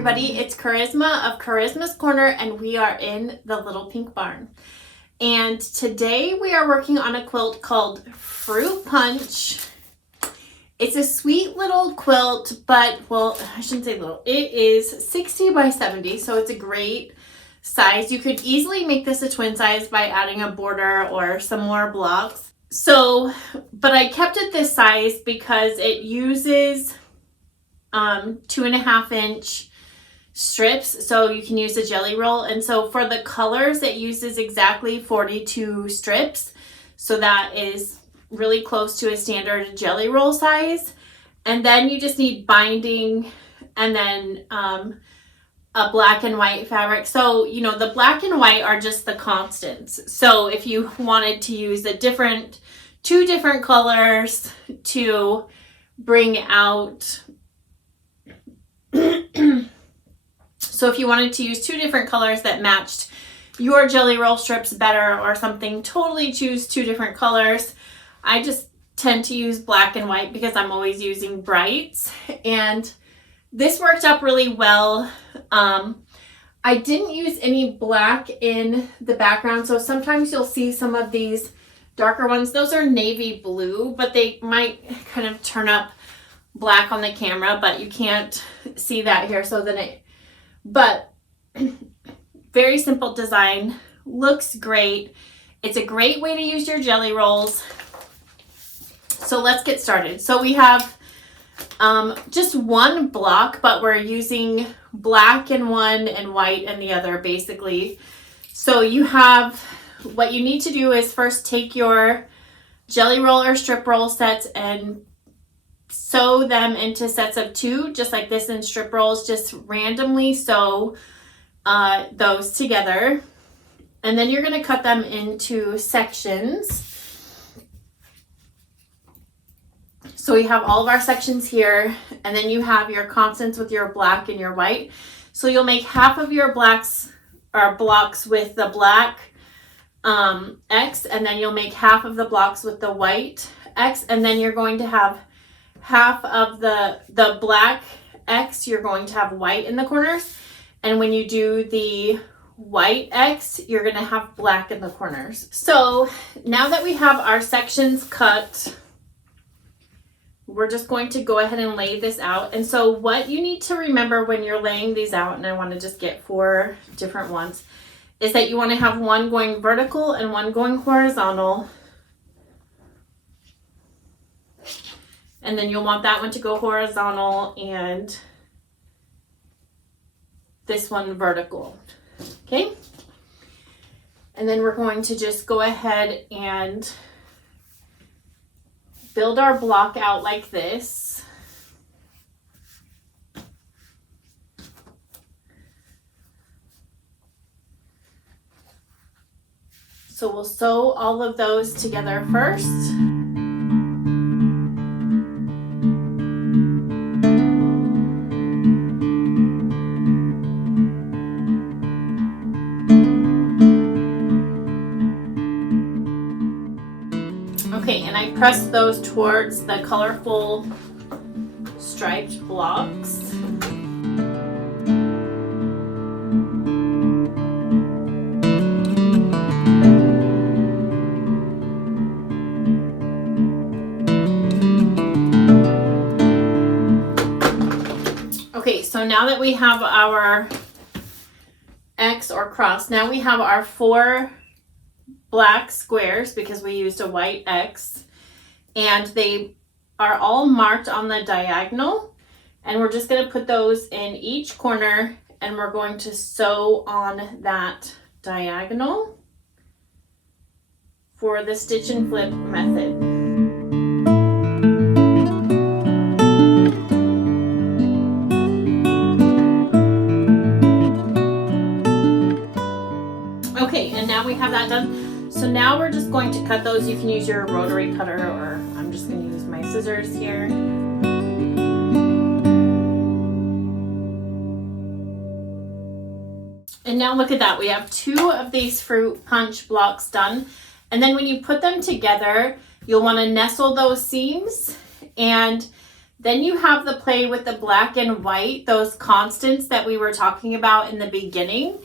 everybody, it's Charisma of Charisma's Corner, and we are in the Little Pink Barn. And today we are working on a quilt called Fruit Punch. It's a sweet little quilt, but, well, I shouldn't say little. It is 60 by 70, so it's a great size. You could easily make this a twin size by adding a border or some more blocks. But I kept it this size because it uses 2.5 inch strips, so you can use a Jellyroll. And so for the colors, it uses exactly 42 strips, so that is really close to a standard Jellyroll size. And then you just need binding and then a black and white fabric. So you know, the black and white are just the constants. So if you wanted to use two different colors to bring out so if you wanted to use two different colors that matched your Jellyroll strips better or something, totally choose two different colors. I just tend to use black and white because I'm always using brights, and this worked out really well. I didn't use any black in the background, so sometimes you'll see some of these darker ones. Those are navy blue, but they might kind of turn up black on the camera, but you can't see that here. But very simple design, looks great. It's a great way to use your Jelly-Rolls. So let's get started. So we have just one block, but we're using black in one and white in the other, basically. So what you need to do is first take your Jelly-Roll or strip roll sets and sew them into sets of 2, just like this in strip rolls. Just randomly sew those together, and then you're going to cut them into sections. So we have all of our sections here, and then you have your constants with your black and your white. So you'll make half of your blocks with the black X, and then you'll make half of the blocks with the white X, and then you're going to have half of the black X, you're going to have white in the corners. And when you do the white X, you're going to have black in the corners. So now that we have our sections cut, we're just going to go ahead and lay this out. And so what you need to remember when you're laying these out, and I want to just get 4 different ones, is that you want to have one going vertical and one going horizontal. And then you'll want that one to go horizontal and this one vertical. Okay? And then we're going to just go ahead and build our block out like this. So we'll sew all of those together first. Okay, and I press those towards the colorful striped blocks. Okay, so now that we have our X or cross, now we have our 4 black squares because we used a white X, and they are all marked on the diagonal, and we're just going to put those in each corner, and we're going to sew on that diagonal for the stitch and flip method. Okay, and now we have that done. So now we're just going to cut those. You can use your rotary cutter, or I'm just going to use my scissors here. And now look at that. We have 2 of these fruit punch blocks done. And then when you put them together, you'll want to nestle those seams, and Then you have the play with the black and white, those constants that we were talking about in the beginning.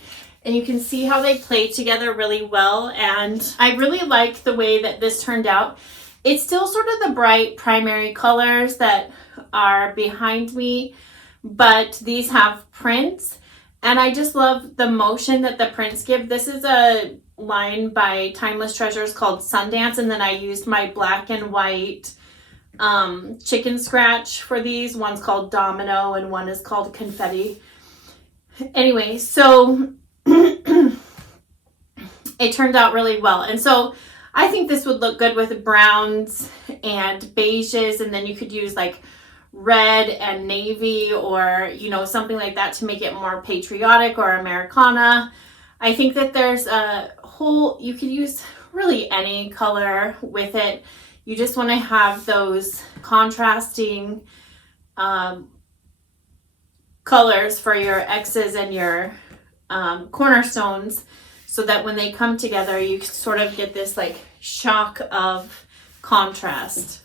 And you can see how they play together really well. And I really like the way that this turned out. It's still sort of the bright primary colors that are behind me, but these have prints. And I just love the motion that the prints give. This is a line by Timeless Treasures called Sundance. And then I used my black and white chicken scratch for these. One's called Domino and one is called Confetti. Anyway, so it turned out really well. And so I think this would look good with browns and beiges, and then you could use like red and navy or, you know, something like that to make it more patriotic or Americana. I think that there's a whole, you could use really any color with it. You just want to have those contrasting colors for your X's and your cornerstones, so that when they come together, you sort of get this like shock of contrast.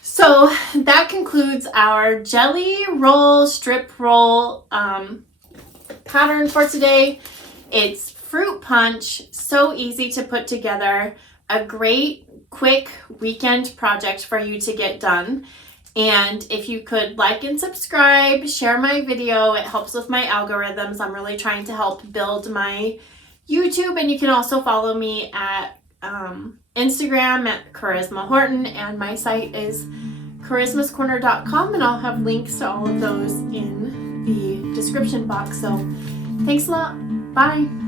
So that concludes our jelly roll strip roll pattern for today. It's fruit punch, so easy to put together, a great quick weekend project for you to get done. And if you could like and subscribe, share my video, it helps with my algorithms. I'm really trying to help build my YouTube, and you can also follow me at Instagram at Charisma Horton, and my site is charismascorner.com, and I'll have links to all of those in the description box. So thanks a lot. Bye.